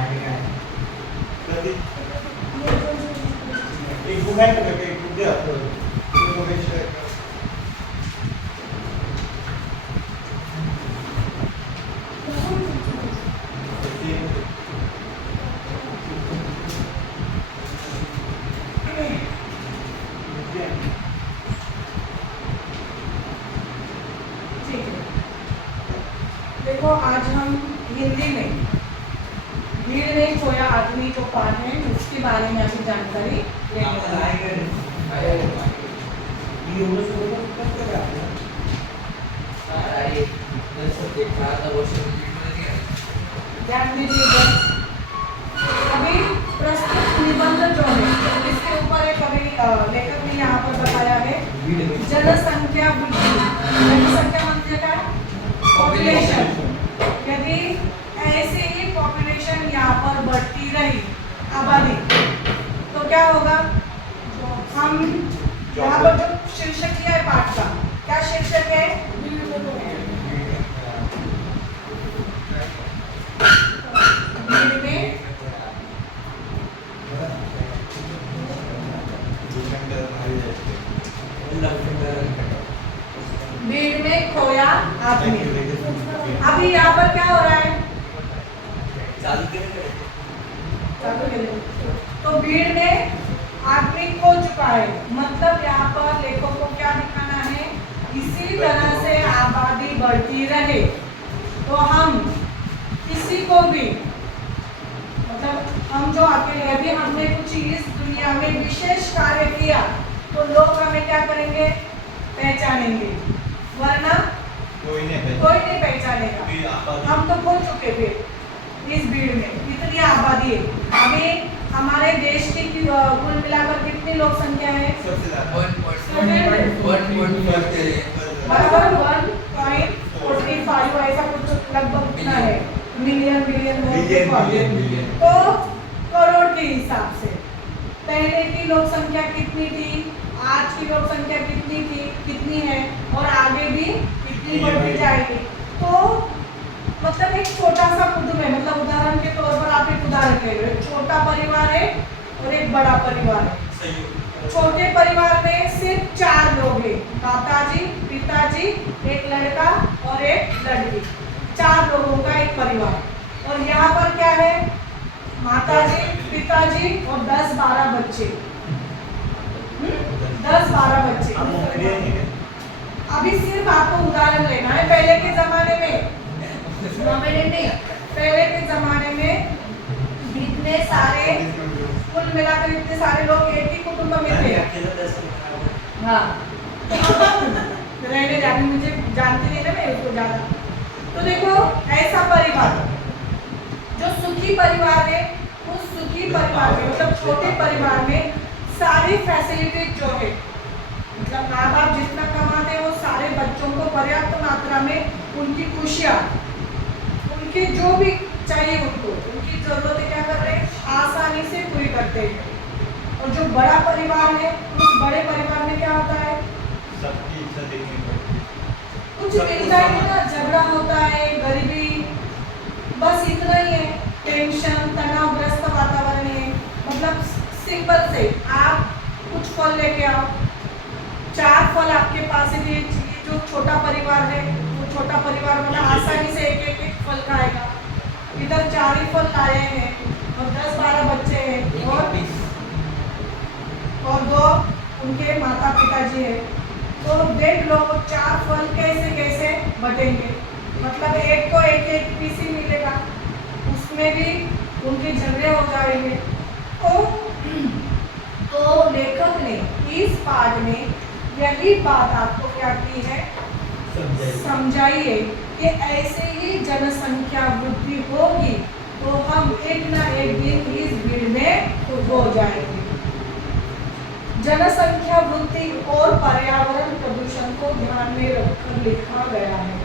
कधी एक बुक आहे का एक बुक द्या देखो आज हम हिंदी में भीड़ में खोया आदमी जो पाठ है उसके बारे में अभी जानकारी लेंगे। ध्यान दीजिएगा। अभी प्रस्तुत निबंध जो है इसके ऊपर एक अभी लेखक ने यहाँ पर बताया है जनसंख्या वृद्धि। जनसंख्या म्हणजे काय? पॉपुलेशन। यदि ऐसे ही पॉपुलेशन यहाँ पर बढ़ती रही आबादी तो क्या होगा? हम यहाँ पर जो शीर्षक किया है पाठ का, क्या शीर्षक है? भीड़ में खोया आदमी। अभी यहाँ पर क्या हो रहा है? तो भीड़ में आदमी खो चुका है, मतलब यहाँ पर लेखक को क्या दिखाना है? इसी तरह से आबादी बढ़ती रहे तो हम किसी को भी, मतलब हम जो अकेले, यदि हमने कुछ इस दुनिया में विशेष कार्य किया तो लोग हमें क्या करेंगे? पहचानेंगे, वरना कोई नहीं पहचानेगा। हम तो खो चुके थे इस भीड़ में, इतनी आबादी है। अभी हमारे देश की कुल मिलाकर कितनी लोक संख्या है? बराबर 1.45 ऐसा कुछ लगभग कितना है? मिलियन बिलियन तो करोड़ के हिसाब से पहले की लोक संख्या कितनी थी, आज की लोक संख्या कितनी थी, कितनी है और आगे भी कितनी बढ़ती जाएगी। तो मतलब एक छोटा सा कुटुंब है, मतलब उदाहरण के तौर पर आप एक उदाहरण ले लो, एक छोटा परिवार है और एक बड़ा परिवार है। छोटे परिवार में सिर्फ 4 लोग हैं, माताजी, पिताजी, एक लड़का और एक लड़की, 4 लोगों का एक परिवार। और यहाँ पर क्या है? माताजी, पिताजी और 10-12 बच्चे। 10-12 बच्चे। अभी सिर्फ आपको उदाहरण लेना है। पहले के जमाने में पहले के जमाने में इतने सारे, कुल मिलाकर इतने सारे लोग एक ही कुटुंब में थे। हाँ रहने जाने, मुझे जानती नहीं ना मैं उसको ज्यादा। तो देखो ऐसा परिवार जो सुखी परिवार है, उस सुखी परिवार में, मतलब छोटे परिवार में सारी फैसिलिटी जो है, मतलब माँ बाप जितना कमाते हैं वो सारे बच्चों को पर्याप्त मात्रा में उनकी खुशियाँ, उनकी जो भी चाहिए उनको, उनकी जरूरतें क्या कर रहे हैं? आसानी से पूरी करते हैं। और जो बड़ा परिवार है, उस बड़े परिवार में क्या होता है? सबकी इच्छा देखनी पड़ती है, कुछ मिलता ही ना, झगड़ा होता है, गरीबी, बस इतना ही है। टेंशन, तनावग्रस्त वातावरण है। मतलब सिंपल से आप कुछ फल लेके आओ, 4 फल आपके पास है, ये जो छोटा परिवार है वो छोटा परिवार वाला आसानी से एक फल खाएगा। इधर 4 ही फल लाए हैं और 10-12 बच्चे हैं और 2 उनके माता पिताजी है, तो देख लो 4 फल कैसे कैसे बटेंगे। मतलब एक को एक पीस ही मिलेगा, उसमें भी उनके झगड़े हो जाएंगे। तो लेखक ने इस पाठ में यही बात आपको क्या की है? समझाई है कि ऐसे ही जनसंख्या वृद्धि होगी तो हम एक ना एक दिन इस भीड़ में हो जाएंगे। जनसंख्या वृद्धि और पर्यावरण प्रदूषण को ध्यान में रखकर लिखा गया है।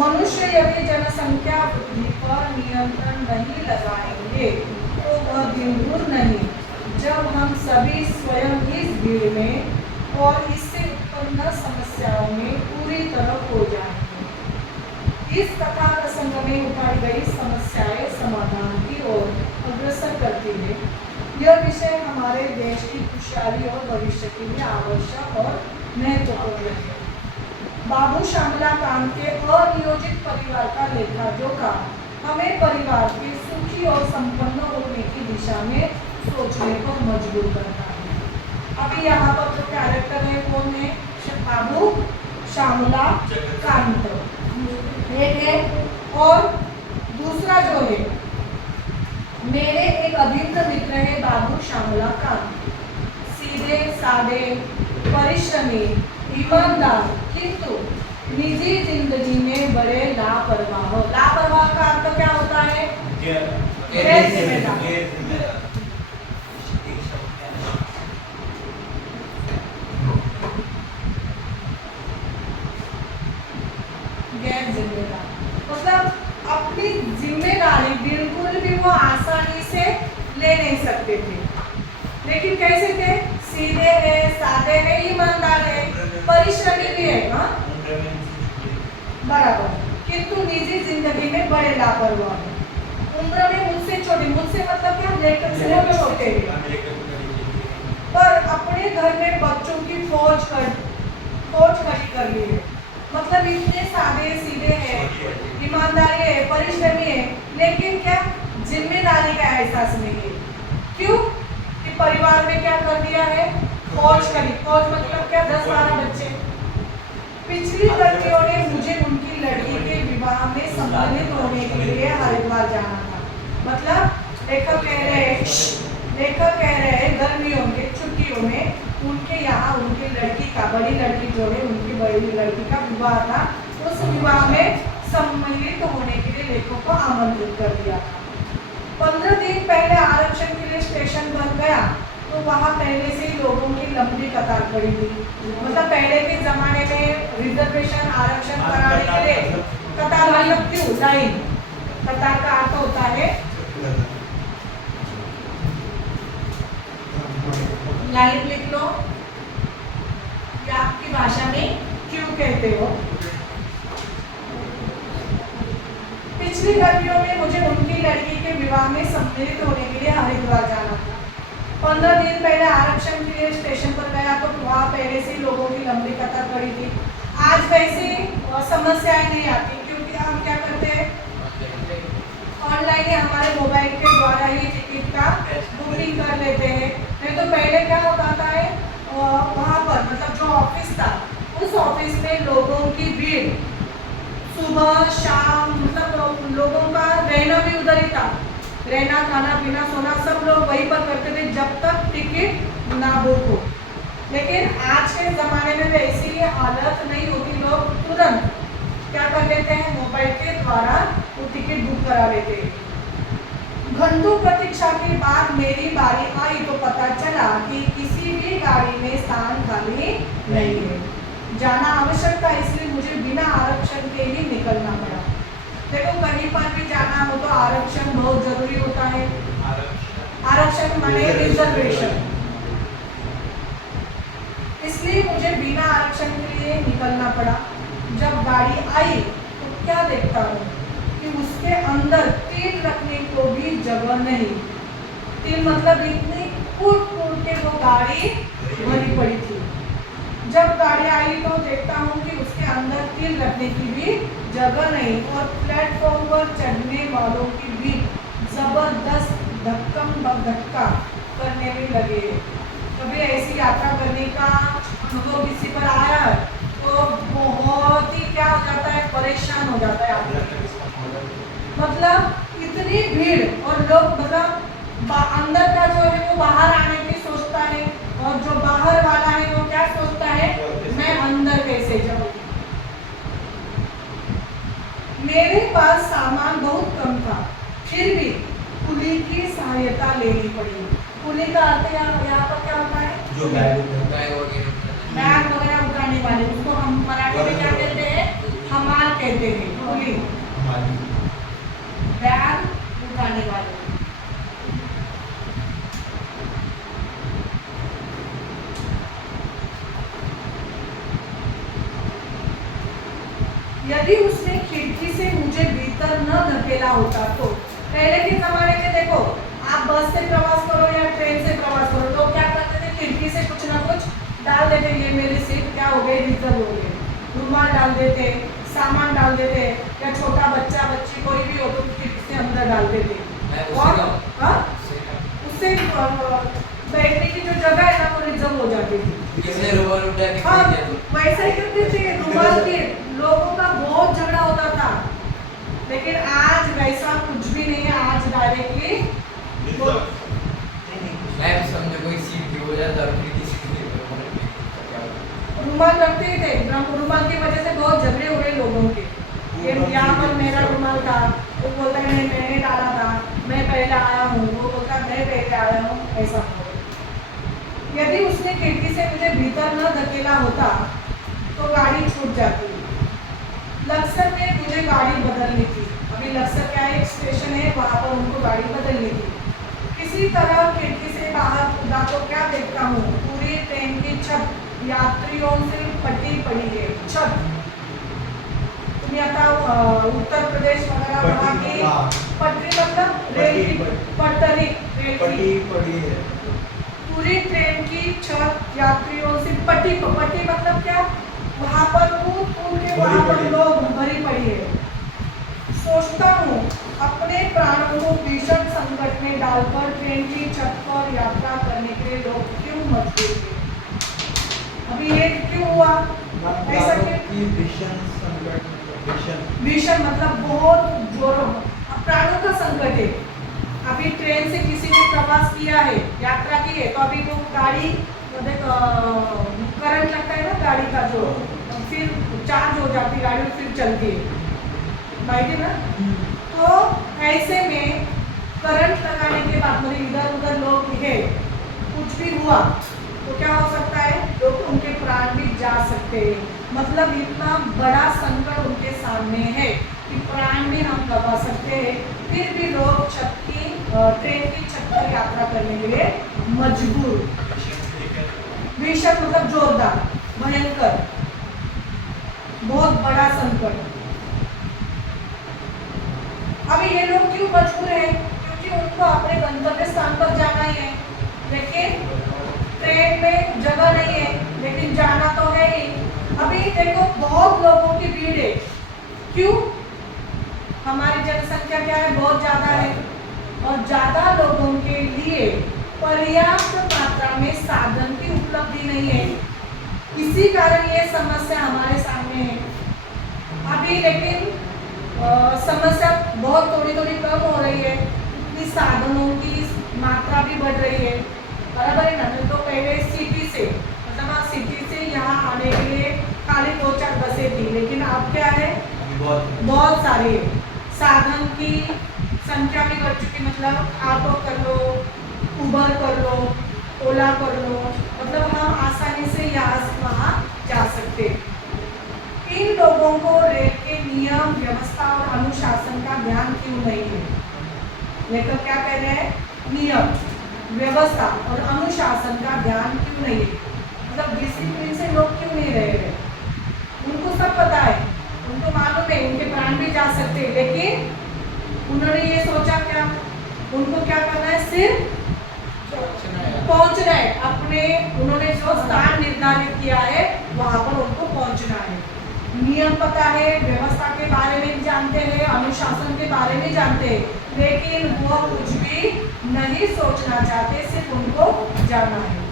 मनुष्य यदि जनसंख्या वृद्धि पर नियंत्रण नहीं लगाएंगे तो वह दिन दूर नहीं जब हम सभी स्वयं इस भीड़ में और इससे उत्पन्न समस्याओं में पूरी तरह खो जाएंगे। इस कथा प्रसंग में उठाई गई समस्याएं समाधान की ओर हमारे देश की खुशहाली और भविष्य के लिए आवश्यक और महत्वपूर्ण है। बाबू श्यामला कांत के अनियोजित परिवार का लेखा जोखा हमें परिवार के सुखी और संपन्न होने की दिशा में सोचने पर मजबूर करता है। अभी यहाँ पर जो कैरेक्टर है कौन है? बाबू श्यामला कांत एक है, और दूसरा जो है मेरे एक अभिन्न मित्र है बाबू श्यामला कांत। सीधे साधे, परिश्रमी, ईमानदार, किंतु निजी जिंदगी में बड़े लापरवाह। लापरवाह का अर्थ क्या होता है? गैर जिम्मेदार। गैर जिम्मेदार मतलब अपनी जिम्मेदारी बिल्कुल भी वो आसानी से ले नहीं सकते थे। लेकिन कैसे थे? सीधे है, सादे है, ईमानदार है, परिश्रमी भी है। हाँ बराबर। किंतु निजी जिंदगी में बड़े लापरवाह है। उम्र में मुझसे छोटे, मुझसे मतलब क्या? लेकर से वो छोटे हैं, पर अपने घर में बच्चों की फौज खड़ी कर ली है। मतलब इतने सादे सीधे हैं, ईमानदारी है, परिश्रमी है, लेकिन क्या जिम्मेदारी का एहसास नहीं है। क्यों? कि परिवार में क्या कर दिया है? फौज खड़ी। फौज मतलब क्या? 10-12 बच्चे। पिछली गर्मियों ने मुझे उनकी लड़की के विवाह में सम्मिलित होने के लिए हरिद्वार जाना था। मतलब लेखक कह रहे हैं गर्मियों के छुट्टियों में उनके यहाँ उनकी लड़की का, बड़ी लड़की जो है उनकी बड़ी लड़की का विवाह था। उस विवाह में सम्मिलित होने के लिए लेखक को आमंत्रित कर दिया था। 15 दिन पहले आरक्षण के लिए स्टेशन बन गया तो वहाँ पहले से ही लोगों की लंबी कतार खड़ी थी। मतलब पहले के जमाने में रिजर्वेशन आरक्षण कराने के लिए कतार मतलब क्यों? लाइन। कतार का अर्थ होता है लाइन। लिख लो या आपकी भाषा में क्यों कहते हो। पिछली गर्मियों में मुझे उनकी लड़की के विवाह में सम्मिलित होने के लिए हरिद्वार जाना था। 15 दिन पहले आरक्षण के लिए स्टेशन पर गया तो वहाँ पहले से ही लोगों की लंबी कतार खड़ी थी। आज वैसी समस्याएं नहीं आती क्योंकि हम क्या करते हैं? ऑनलाइन ही हमारे मोबाइल के द्वारा ही टिकट का बुकिंग कर लेते हैं। नहीं तो पहले क्या होता था है वहाँ पर मतलब जो ऑफिस था उस ऑफिस में लोगों की भीड़ सुबह शाम, मतलब लोगों का रहना भी उधर ही था। रहना, खाना पीना, सोना सब लोग वहीं पर करते थे जब तक टिकट ना बुक हो। लेकिन आज के ज़माने में वैसी हालत नहीं होती। लोग तुरंत क्या कर लेते हैं? मोबाइल के द्वारा वो टिकट बुक करा लेते हैं। घंटों प्रतीक्षा के बाद मेरी बारी आई तो पता चला कि किसी भी गाड़ी में स्थान खाली नहीं है। जाना आवश्यक था, इसलिए मुझे बिना आरक्षण के ही निकलना पड़ा। देखो कहीं पर भी जाना हो तो आरक्षण बहुत जरूरी होता है। आरक्षण माने रिजर्वेशन। इसलिए मुझे बिना आरक्षण के लिए निकलना पड़ा। जब गाड़ी आई तो क्या देखता हूँ कि उसके अंदर तिल रखने को भी जगह नहीं। तिल मतलब इतनी कूट के वो गाड़ी भरी पड़ी थी। जब गाड़ी आई तो देखता हूँ कि उसके अंदर तिल रखने की भी जगह नहीं और प्लेटफॉर्म पर चढ़ने वालों की भी जबरदस्त धक्का करने में लगे। कभी ऐसी यात्रा करने का अनुभव किसी पर आया है तो बहुत ही क्या हो जाता है? परेशान हो जाता है। मतलब इतनी भीड़ और लोग मतलब अंदर का जो है वो बाहर आने की सोचता है और जो बाहर वाला है वो क्या सोचता है? मैं अंदर कैसे जाऊं। मेरे पास सामान बहुत कम था, फिर भी कुली की सहायता लेनी पड़ी। कुली का अर्थ यहाँ पर क्या होता है? जो बैग वगैरह उठाने वाले, उसको हम मराठी में क्या कहते हैं? हमाल कहते हैं। कुली बैग उठाने वाले। यदि उसने खिड़की से मुझे भीतर न धकेला होता तो। पहले के जमाने में देखो आप बस से प्रवास करो या ट्रेन से प्रवास करो, लोग डाल देते, ये मेरी सीट क्या हो गई, रिजर्व हो गई, रुमाल डाल देते, सामान डाल देते, या छोटा बच्चा बच्ची कोई भी हो तो उसके अंदर डाल देते, और उससे बैठने की जो जगह है ना वो रिजर्व हो जाती थी। किसने रुमाल उठा के हाँ, फेंक दिया वैसा ही करते थे, रुमाल के लोगों का बहुत झगड़ा होता था, लेकिन आज वैसा कुछ भी नहीं है, आज डायरेक्टली मैं समझो कोई सीट की हो जाता और फिर किसी की रुमाल फेंक देता, क्या होता? रुमाल रखते ही थे, रुमाल की वजह से बहुत झगड़े हुए लोगों के, ये यहाँ पर मेरा रुमाल था, वो बोलता है नहीं मैंने डाला था, मैं पहले आया हूँ, वो बोलता है मैं पहले आया हूँ, ऐसा हो। यदि उसने खिड़की से मुझे भीतर न धकेला होता तो गाड़ी छूट जाती। लक्सर में मुझे गाड़ी बदलनी थी, अभी लक्सर क्या एक स्टेशन है, वहाँ पर उनको गाड़ी बदलनी थी। किसी तरह खिड़की से बाहर कूदा तो क्या देखता हूँ, पूरी ट्रेन की छत यात्रियों से फटी पड़ी है, छत। तुम्हें आता उत्तर प्रदेश वगैरह वहाँ की पटरी मतलब रेल की पटरी, रेल की पूरी ट्रेन की छत यात्रियों से पटी मतलब क्या, वहाँ पर कूद के वहाँ पर लोग भरी पड़ी है। सोचता हूँ अपने प्राणों को भीषण संकट में डालकर ट्रेन की छत पर यात्रा करने के लिए लोग क्यों मजबूर थे। अभी ये क्यों हुआ ऐसा, भीषण मतलब बहुत जोरों, प्राणों का संकट है। अभी ट्रेन से किसी ने प्रवास किया है, यात्रा की है, तो अभी वो गाड़ी करंट लगता है ना गाड़ी का, जो फिर चार्ज हो जाती गाड़ी और फिर चलती है, भाई ना। तो ऐसे में करंट लगाने के बाद मेरे इधर उधर लोग है, कुछ भी हुआ तो क्या हो सकता है, लोग उनके प्राण भी जा सकते हैं। मतलब इतना बड़ा संकट उनके सामने है कि प्राण भी हम गवा सकते हैं, फिर भी लोग ट्रेन की छत पर यात्रा करने के लिए मजबूर। भीषण मतलब जोरदार, भयंकर, बहुत बड़ा संकट। अभी ये लोग क्यों मजबूर है, क्योंकि उनको अपने गंतव्य स्थान पर जाना ही है, लेकिन ट्रेन में जगह नहीं है, लेकिन जाना तो है ही। अभी देखो बहुत लोगों की भीड़ है, क्यों, हमारी जनसंख्या क्या है, बहुत ज्यादा है, और ज्यादा लोगों के लिए पर्याप्त मात्रा में साधन की उपलब्धि नहीं है, इसी कारण ये समस्या हमारे सामने है। अभी लेकिन समस्या बहुत थोड़ी कम हो रही है, इतनी साधनों की मात्रा भी बढ़ रही है, बराबर है ना। तो पहले सिटी से मतलब सिटी से यहाँ आने के लिए खाली 2-4 बसें थी, लेकिन अब क्या है, बहुत सारे साधन की संख्या भी बढ़ चुकी, मतलब ऑटो कर लो, उबर कर लो, ओला कर लो, मतलब हम आसानी से यहाँ से वहाँ जा सकते। इन लोगों को रेल के नियम, व्यवस्था और अनुशासन का ज्ञान क्यों नहीं है। लेखक क्या कह रहे हैं, नियम, व्यवस्था और अनुशासन का ज्ञान क्यों नहीं है, मतलब डिसिप्लिन से लोग क्यों नहीं रह रहे। उनको सब पता है, उनको मालूम है उनके प्राण भी जा सकते, लेकिन उन्होंने ये सोचा क्या, उनको क्या करना है, सिर्फ पहुंचना है अपने, उन्होंने जो स्थान निर्धारित किया है वहां पर उनको पहुंचना है। नियम पता है, व्यवस्था के बारे में जानते हैं, अनुशासन के बारे में जानते हैं, लेकिन वो कुछ भी नहीं सोचना चाहते, सिर्फ उनको जाना है।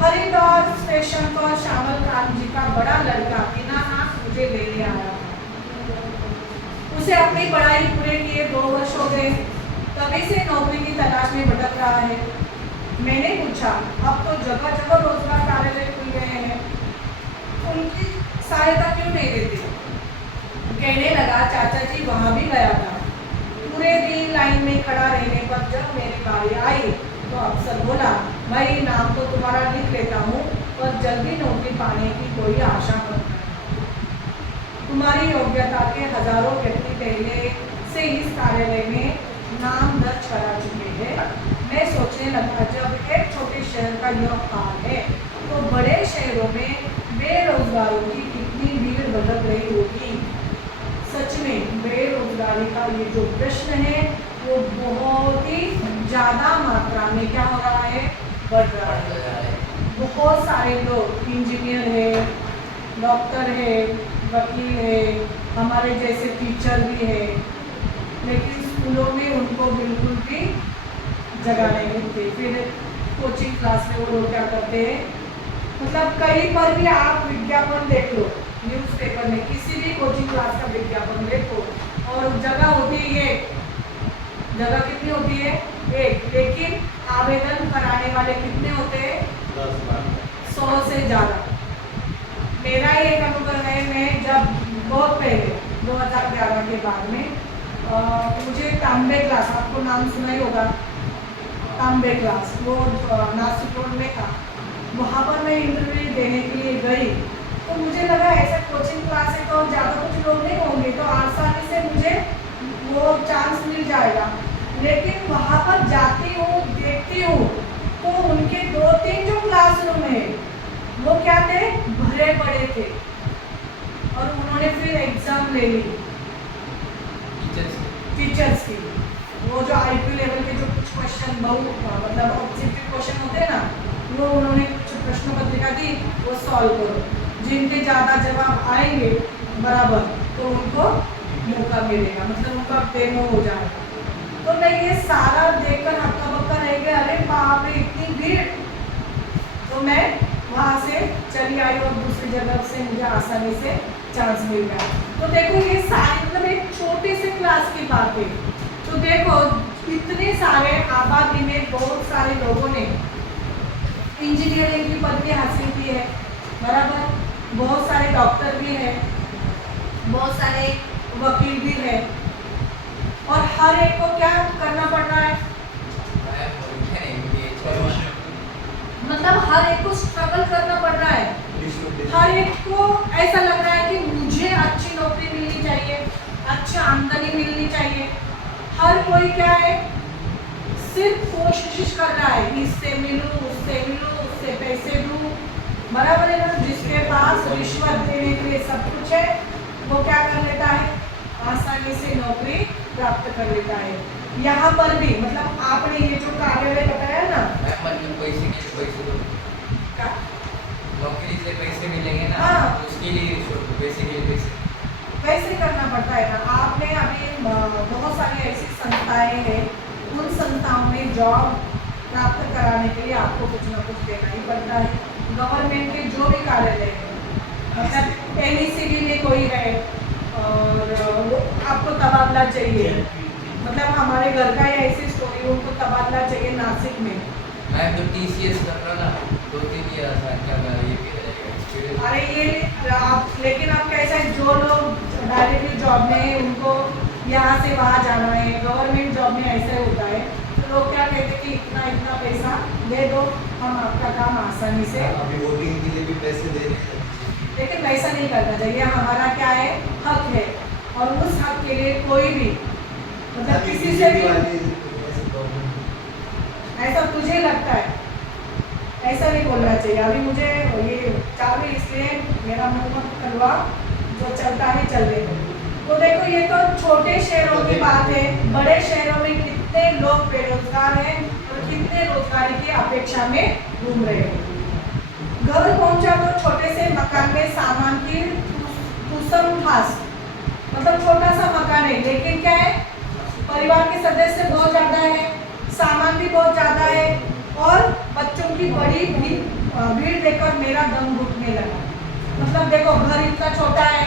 हरिद्वार स्टेशन पर श्यामल कांत जी का बड़ा लड़का बिना हाथ मुझे लेने आया था। उसे अपनी पढ़ाई पूरे किए 2 वर्ष हो गए, तभी से नौकरी की तलाश में भटक रहा है। मैंने पूछा, अब तो जगह जगह रोजगार कार्यालय खुल गए हैं, उनकी सहायता क्यों नहीं देते। कहने लगा, चाचा जी वहाँ भी गया था, पूरे दिन लाइन में खड़ा रहने पर जब मेरी बारी आई तो अफसर बोला, भाई नाम तो तुम्हारा लिख लेता हूँ, पर जल्दी नौकरी पाने की कोई आशा मत करना। तुम्हारी योग्यता के हजारों व्यक्ति पहले से इस कार्यालय में नाम दर्ज करा चुके हैं। मैं सोचने लगा, जब एक छोटे शहर का यह हाल है तो बड़े शहरों में बेरोजगारों की कितनी भीड़ भटक रही होगी। सच में बेरोजगारी का ये जो प्रश्न है वो बहुत ही ज़्यादा मात्रा में क्या हो रहा है, बढ़ रहा है, बहुत सारे लोग इंजीनियर है, डॉक्टर है, वकील है, हमारे जैसे टीचर भी है, लेकिन स्कूलों में उनको बिल्कुल भी जगह नहीं मिलती। फिर कोचिंग क्लास में वो लोग क्या करते हैं, मतलब कहीं पर भी आप विज्ञापन देख लो, न्यूज़पेपर में किसी भी कोचिंग क्लास का विज्ञापन देखो, और जगह होती है एक, जगह कितनी होती है एक, लेकिन आवेदन कराने वाले कितने होते हैं 100 से ज़्यादा। मेरा ही एक अनुभव है, मैं जब बहुत पहले 2011 के बाद में मुझे तांबे क्लास, आपको नाम सुना ही होगा, तांबे क्लास, वो नासिक रोड में था, वहाँ पर मैं इंटरव्यू देने के लिए गई। तो मुझे लगा ऐसा कोचिंग क्लास है तो ज़्यादा कुछ लोग नहीं होंगे, तो आसानी से मुझे वो चांस मिल जाएगा। लेकिन वहाँ पर जाती हूँ, देखती हूँ, तो उनके 2-3 जो क्लासरूम है वो क्या थे, भरे पड़े थे, और उन्होंने फिर एग्ज़ाम ले ली टीचर्स की। वो जो IQ लेवल के जो कुछ क्वेश्चन मतलब ऑब्जेक्टिव क्वेश्चन होते हैं ना, वो उन्होंने कुछ प्रश्न पत्रिका दी, वो सॉल्व करो, जिनके ज़्यादा जवाब आएंगे बराबर तो उनको मौका मिलेगा, मतलब उनका डेमो हो जाएगा। तो मैं ये सारा देखकर हक्का बक्का रह गया, अरे बाप रे इतनी भीड़। तो मैं वहाँ से चली आई और दूसरी जगह से मुझे आसानी से चांस मिल गया। तो देखो ये सारी मतलब एक छोटी सी क्लास की बात है। तो देखो इतने सारे आबादी में बहुत सारे लोगों ने इंजीनियरिंग की पदवी हासिल की है, बराबर, बहुत सारे डॉक्टर भी हैं, बहुत सारे वकील भी हैं, और हर एक को क्या करना पड़ रहा है, मतलब हर एक को स्ट्रगल करना पड़ रहा है। हर एक को ऐसा लग रहा है कि मुझे अच्छी नौकरी मिलनी चाहिए, अच्छी आमदनी मिलनी चाहिए। हर कोई क्या है, सिर्फ कोशिश कर रहा है, इससे मिलूं, उससे पैसे दूं, बराबर है ना। जिसके पास रिश्वत देने के लिए सब कुछ है, वो क्या कर लेता है, आसानी से नौकरी प्राप्त कर लेता है। यहाँ पर भी मतलब आपने ये जो कार्यालय बताया ना, पैसे दो, क्या नौकरी से पैसे मिलेंगे ना, हाँ। उसके लिए पैसे के लिए पैसे वैसे करना पड़ता है ना। आपने अभी बहुत सारी ऐसी संस्थाएं हैं, उन संस्थाओं में जॉब प्राप्त कराने के लिए आपको कुछ ना कुछ देना ही पड़ता है। गवर्नमेंट के जो भी कार्यालय है, मतलब NECB में कोई है और वो आपको तबादला चाहिए, मतलब हमारे घर का ही ऐसी स्टोरी, उनको तबादला चाहिए नासिक में। मैं तो TCS कर रहा ना, 2-3 ईयर था क्या ये भी रहेगा। अरे ये आप, लेकिन आप कैसा है, जो लोग डायरेक्टली जॉब में है उनको यहाँ से वहाँ जाना है, गवर्नमेंट जॉब में ऐसे होता है, तो लोग क्या कहते हैं कि इतना इतना पैसा दे दो, हम आपका काम आसानी से। अभी वोटिंग के लिए भी पैसे दे रहे हैं, लेकिन वैसा नहीं करना चाहिए, हमारा क्या है, हक है, और उस हक के लिए कोई भी मतलब किसी से भी ऐसा तुझे लगता है, ऐसा नहीं बोलना चाहिए। अभी मुझे ये चावल इसलिए मेरा मुंह मत करवा, जो चलता है चलने दो। तो देखो ये तो छोटे शहरों की बात है, बड़े शहरों में कितने लोग बेरोजगार हैं और कितने रोजगारी की अपेक्षा में घूम रहे हैं। घर पहुंचा तो छोटे से मकान में सामान की तुसम ठास, मतलब छोटा सा मकान है, लेकिन क्या है, परिवार के सदस्य बहुत ज़्यादा है, सामान भी बहुत ज़्यादा है, और बच्चों की बड़ी भीड़ देखकर मेरा दम घुटने लगा। मतलब देखो घर इतना छोटा है,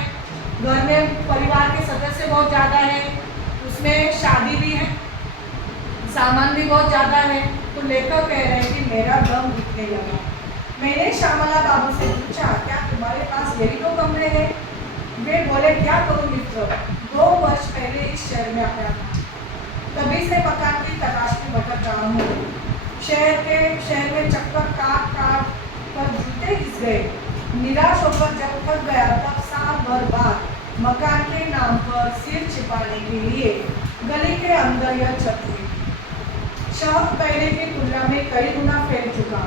घर में परिवार के सदस्य बहुत ज़्यादा है, उसमें शादी भी है, सामान भी बहुत ज़्यादा है, तो लेकर कह रहे हैं कि मेरा दम घुटने लगा। मैंने श्यामला बाबू से पूछा, क्या तुम्हारे पास यही 2 कमरे हैं? वे बोले, क्या करूँ मित्र, 2 वर्ष पहले इस शहर में आया था, तभी से मकान की तलाश में भटक रहा हूँ। शहर में चक्कर काट कर जूते घिस गए। निराश होकर जब थक गया, तब साल भर बाद मकान के नाम पर सिर छिपाने के लिए गली के अंदर यह छत हुई। शहर पहले की तुलना में कई गुना फैल चुका,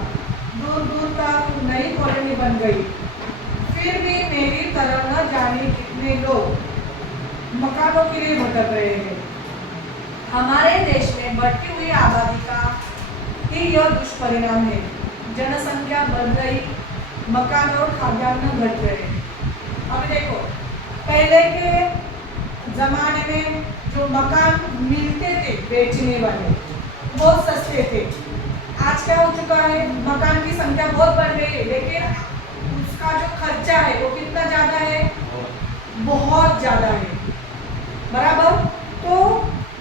दूर दूर तक नई कॉलोनी बन गई। फिर भी मेरी तरह न जाने कितने लोग मकानों के लिए भटक रहे हैं। हमारे देश में बढ़ती हुई आबादी का ही यह दुष्परिणाम है। जनसंख्या बढ़ रही, मकान और खाद्यान्न घट रहे। अब देखो पहले के जमाने में जो मकान मिलते थे बेचने वाले बहुत सस्ते थे। आज क्या हो चुका है, मकान की संख्या बहुत बढ़ गई है, लेकिन उसका जो खर्चा है वो कितना ज़्यादा है, बहुत ज़्यादा है, बराबर। तो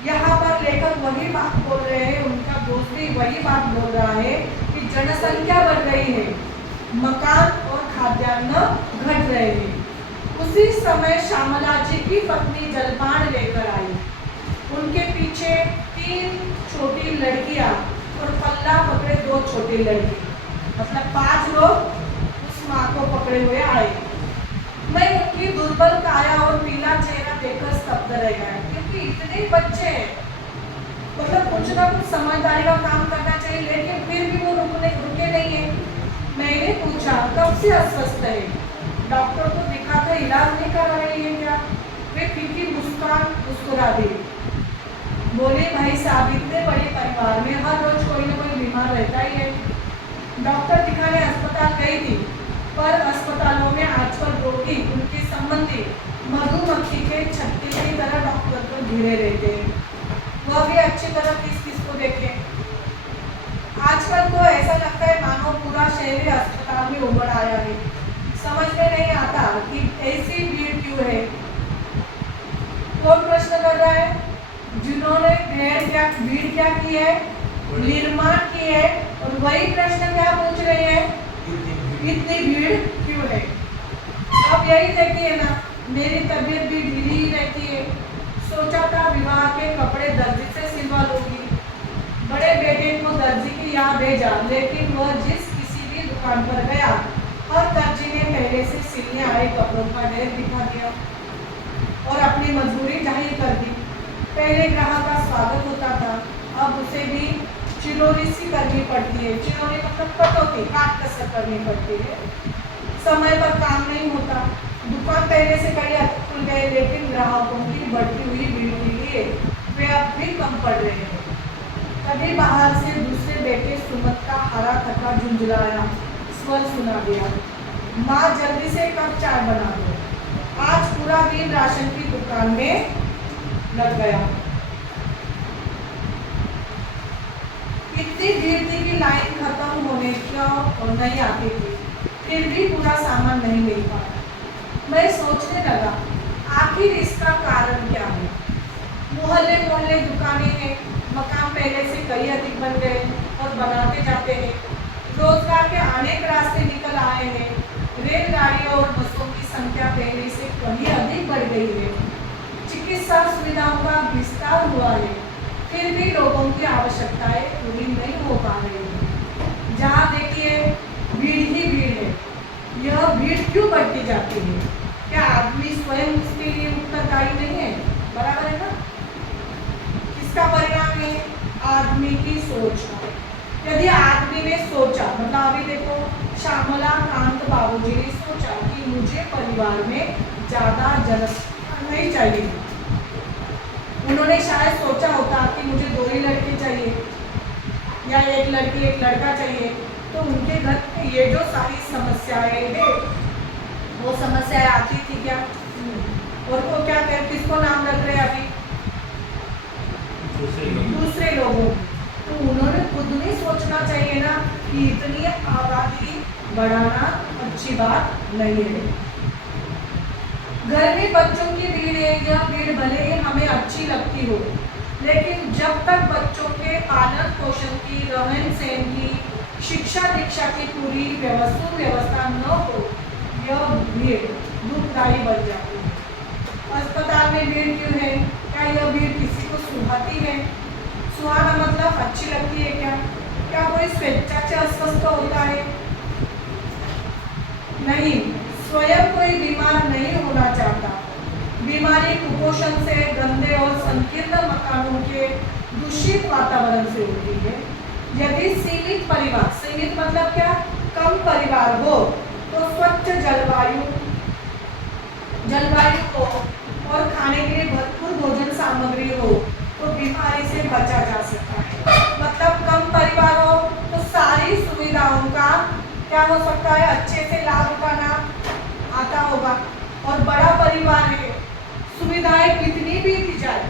यहाँ पर लेखक वही बात बोल रहे हैं, उनका दोस्त भी वही बात बोल रहा है कि जनसंख्या बढ़ रही है, मकान और खाद्यान्न घट रहे हैं। उसी समय श्यामला जी की पत्नी जलपान लेकर आई। उनके पीछे 3 छोटी लड़कियां और पल्ला पकड़े 2 छोटी लड़की, मतलब 5 लोग उस माँ को पकड़े हुए आए। मैं उनकी दुर्बल काया और पीला चेहरा देखकर स्तब्ध रह गया, क्योंकि इतने बच्चे हैं, मतलब कुछ ना कुछ समझदारी का काम करना चाहिए, लेकिन फिर भी वो रुके नहीं है। मैंने पूछा कब से अस्वस्थ है, डॉक्टर को दिखाकर इलाज नहीं करा रही है क्या? वे फीकी मुस्कुरा दी, बोले भाई साहब इतने बड़े परिवार में हर रोज कोई ना कोई बीमार रहता ही है। डॉक्टर दिखाने अस्पताल गई थी, पर अस्पतालों में आजकल रोगी उनके संबंधी मधुमक्खी के छत्ते की तरह डॉक्टर को घिरे रहते हैं, वह भी अच्छी तरह किस को देखे। आजकल तो ऐसा लगता है मानो पूरा शहर ही अस्पताल में उमड़ आया है। समझ में नहीं आता कि ऐसी भीड़ क्यों है। कौन प्रश्न कर रहा है? जिन्होंने भीड़ क्या की है, निर्माण की है, और वही प्रश्न क्या पूछ रहे हैं, इतनी भीड़ क्यों है। अब यही देखिए ना, मेरी तबीयत भी ढीली ही रहती है, सोचा था विवाह के कपड़े दर्जी से सिलवा लूंगी। बड़े बेटे को दर्जी की याद भेजा, लेकिन वह जिस किसी भी दुकान पर गया, हर दर्जी ने पहले से सिलने आए कपड़ों का ढेर दिखा दिया और अपनी मजबूरी जाहिर कर दी। पहले ग्राहक का स्वागत होता था, अब उसे भी चिरौरी सी करनी पड़ती है। चिरौरी मतलब कटौती, काट कसर करनी पड़ती है। समय पर काम नहीं होता। दुकान पहले से कई अधिक खुल गए, लेकिन ग्राहकों की बढ़ती हुई भीड़ के लिए वे अब भी कम पड़ रहे हैं। तभी बाहर से दूसरे बेटे सुमत का हरा थका झुंझलाया स्वर सुना दिया, माँ जल्दी से कप चाय बना दो। आज पूरा दिन राशन की दुकान में लग गया। इतनी भीड़ थी कि लाइन खत्म होने का और नहीं आती थी, फिर भी पूरा सामान नहीं मिल पाया। मैं सोचने लगा आखिर इसका कारण क्या है। मोहल्ले मोहल्ले दुकानें हैं, मकान पहले से कई अधिक बन गए और बनाते जाते हैं। रोजगार के अनेक रास्ते निकल आए हैं। रेलगाड़ियों और बसों की संख्या पहले से कहीं अधिक बढ़ गई है। चिकित्सा सुविधाओं का विस्तार हुआ है, फिर भी लोगों की आवश्यकताएं पूरी नहीं हो पा रही है। जहाँ देखिए भीड़ ही भीड़ है। यह भीड़ क्यों बढ़ती जाती है? क्या आदमी स्वयं उसके लिए उत्तरदायी नहीं है? बराबर है ना? किसका परिणाम है? आदमी की सोच। यदि आदमी ने सोचा, मतलब अभी देखो श्यामला कांत बाबूजी ने सोचा कि मुझे परिवार में ज़्यादा जनसंख्या नहीं चाहिए। उन्होंने शायद सोचा होता कि मुझे 2 ही लड़के चाहिए या 1 लड़की 1 लड़का चाहिए, तो उनके घर में ये जो सारी समस्याएं हैं वो समस्याएं आती थी क्या? और वो क्या कहते, किसको नाम रख रहे अभी? दूसरे लोगों। तो उन्होंने खुद नहीं सोचना चाहिए ना कि इतनी आबादी बढ़ाना अच्छी बात नहीं है। घर में बच्चों की भीड़ है, यह भीड़ भले ही हमें अच्छी लगती हो, लेकिन जब तक बच्चों के पालन पोषण की, रहन सहन की, शिक्षा दीक्षा की पूरी व्यवस्था न हो, यह भीड़ दुखदायी बन जाती है। अस्पताल में भीड़ क्यों है? क्या यह भीड़ किसी को सुहाती है? सुहाना मतलब अच्छी लगती है क्या? क्या कोई स्वेच्छा से अस्वस्थ होता है? नहीं, स्वयं कोई बीमार नहीं होना चाहता। बीमारी कुपोषण से, गंदे और संकीर्ण मकानों के दूषित वातावरण से होती है। यदि सीमित परिवार, सीमित मतलब क्या? कम परिवार हो तो स्वच्छ जलवायु हो और खाने के लिए भरपूर भोजन सामग्री हो तो बीमारी से बचा जा सकता है। मतलब कम परिवार हो तो सारी सुविधाओं का क्या हो सकता है, अच्छे से लाभ उठाना आता होगा। और बड़ा परिवार है, सुविधाएं कितनी भी दी जाए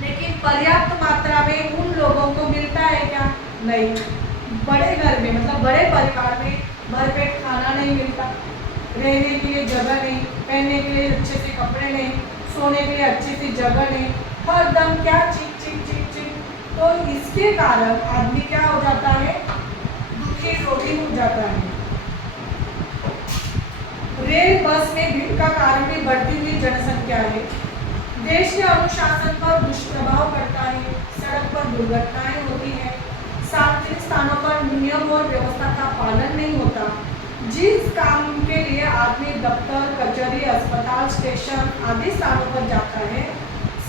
लेकिन पर्याप्त मात्रा में उन लोगों को मिलता है क्या? नहीं। बड़े घर में मतलब बड़े परिवार में भरपेट खाना नहीं मिलता, रहने के लिए जगह नहीं, पहनने के लिए अच्छे से कपड़े नहीं, सोने के लिए अच्छी सी जगह नहीं, हर दम क्या चिक चिक चिक चिक। तो इसके कारण आदमी क्या हो जाता है, दुखी रोगी हो जाता है। रेल बस में भीड़ का कारण भी बढ़ती हुई जनसंख्या है। देश के अनुशासन पर दुष्प्रभाव पड़ता है, सड़क पर दुर्घटनाएं होती है, सार्वजनिक स्थानों पर नियम और व्यवस्था का पालन नहीं होता। जिस काम के लिए आदमी दफ्तर, कचहरी, अस्पताल, स्टेशन आदि स्थानों पर जाता है,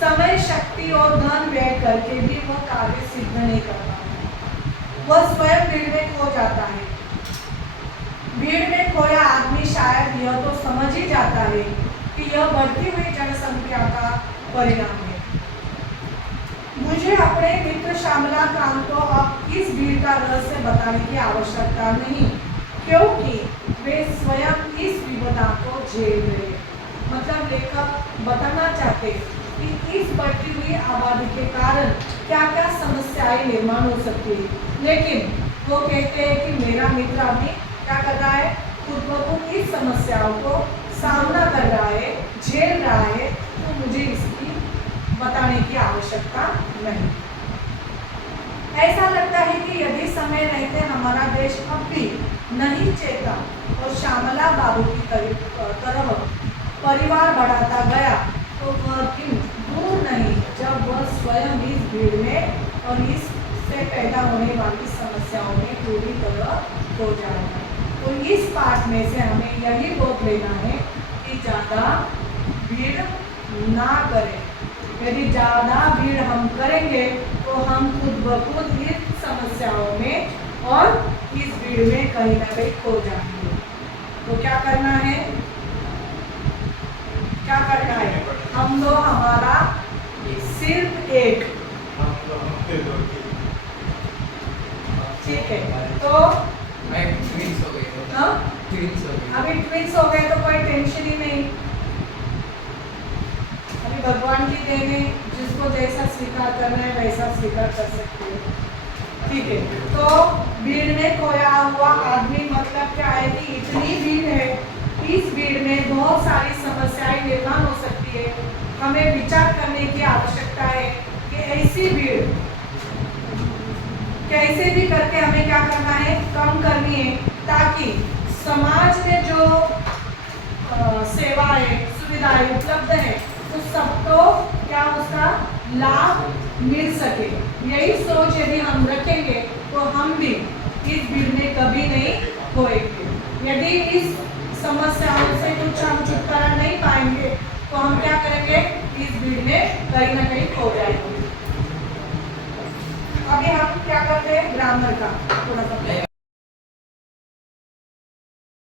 समय, शक्ति और धन व्यय करके भी वह कार्य सिद्ध नहीं करता है। वह स्वयं भीड़ में खो जाता है। भीड़ में खोया आदमी शायद यह तो समझ ही जाता है कि यह बढ़ती हुई जनसंख्या का परिणाम है। मुझे अपने मित्र श्यामला कांत को अब इस भीड़ का रहस्य बताने की आवश्यकता नहीं, क्योंकि वे स्वयं इस विपदा को झेल रहे हैं। मतलब लेखक बताना चाहते कि इस बढ़ती हुई आबादी के कारण क्या क्या समस्याएं निर्माण हो सकती है, लेकिन वो कहते हैं कि मेरा मित्र अभी क्या कर रहा है, खुद ब खुद इस समस्याओं को सामना कर रहा है, झेल रहा है, तो मुझे इसकी बताने की आवश्यकता नहीं। ऐसा लगता है कि यदि समय रहते हमारा देश अब भी नहीं चेता और श्यामला बाबू की तरह परिवार बढ़ाता गया तो वह दिन दूर नहीं जब वह स्वयं इस भीड़ में और इससे पैदा होने वाली समस्याओं में पूरी तरह खो जाएगा। तो इस पाठ में से हमें यही बोध लेना है कि ज़्यादा भीड़ ना करें। यदि ज़्यादा भीड़ हम करेंगे तो हम खुद ब खुद इस समस्याओं में और इस भीड़ में कहीं ना कहीं खो जाएंगे। तो क्या करना है, क्या करना है, हम लोग हमारा सिर्फ एक, ठीक है। तो मैं ट्विंस हो गई तो हाँ? ट्विंस हो गई अभी ट्विंस हो गए तो कोई टेंशन ही नहीं। अभी भगवान की देन है, जिसको जैसा स्वीकार करना है वैसा स्वीकार कर सकते हो, ठीक है। तो भीड़ में खोया हुआ आदमी मतलब क्या है कि इतनी भीड़ है, इस भीड़ में बहुत सारी समस्याएं निर्माण हो सकती है। हमें विचार करने की आवश्यकता है कि ऐसी भीड़ कैसे भी करके हमें क्या करना है, कम करनी है, ताकि समाज में जो सेवाएं सुविधाएं उपलब्ध है तो सबको क्या उसका लाभ मिल सके। यही सोच यदि हम रखेंगे तो हम भी इस भीड़ में कभी नहीं खोएंगे। यदि इस समस्याओं से कुछ हम छुटकारा नहीं पाएंगे तो हम क्या करेंगे, इस भीड़ में कहीं ना कहीं खो जाएंगे। अभी हम क्या करते हैं, ग्रामर का थोड़ा सा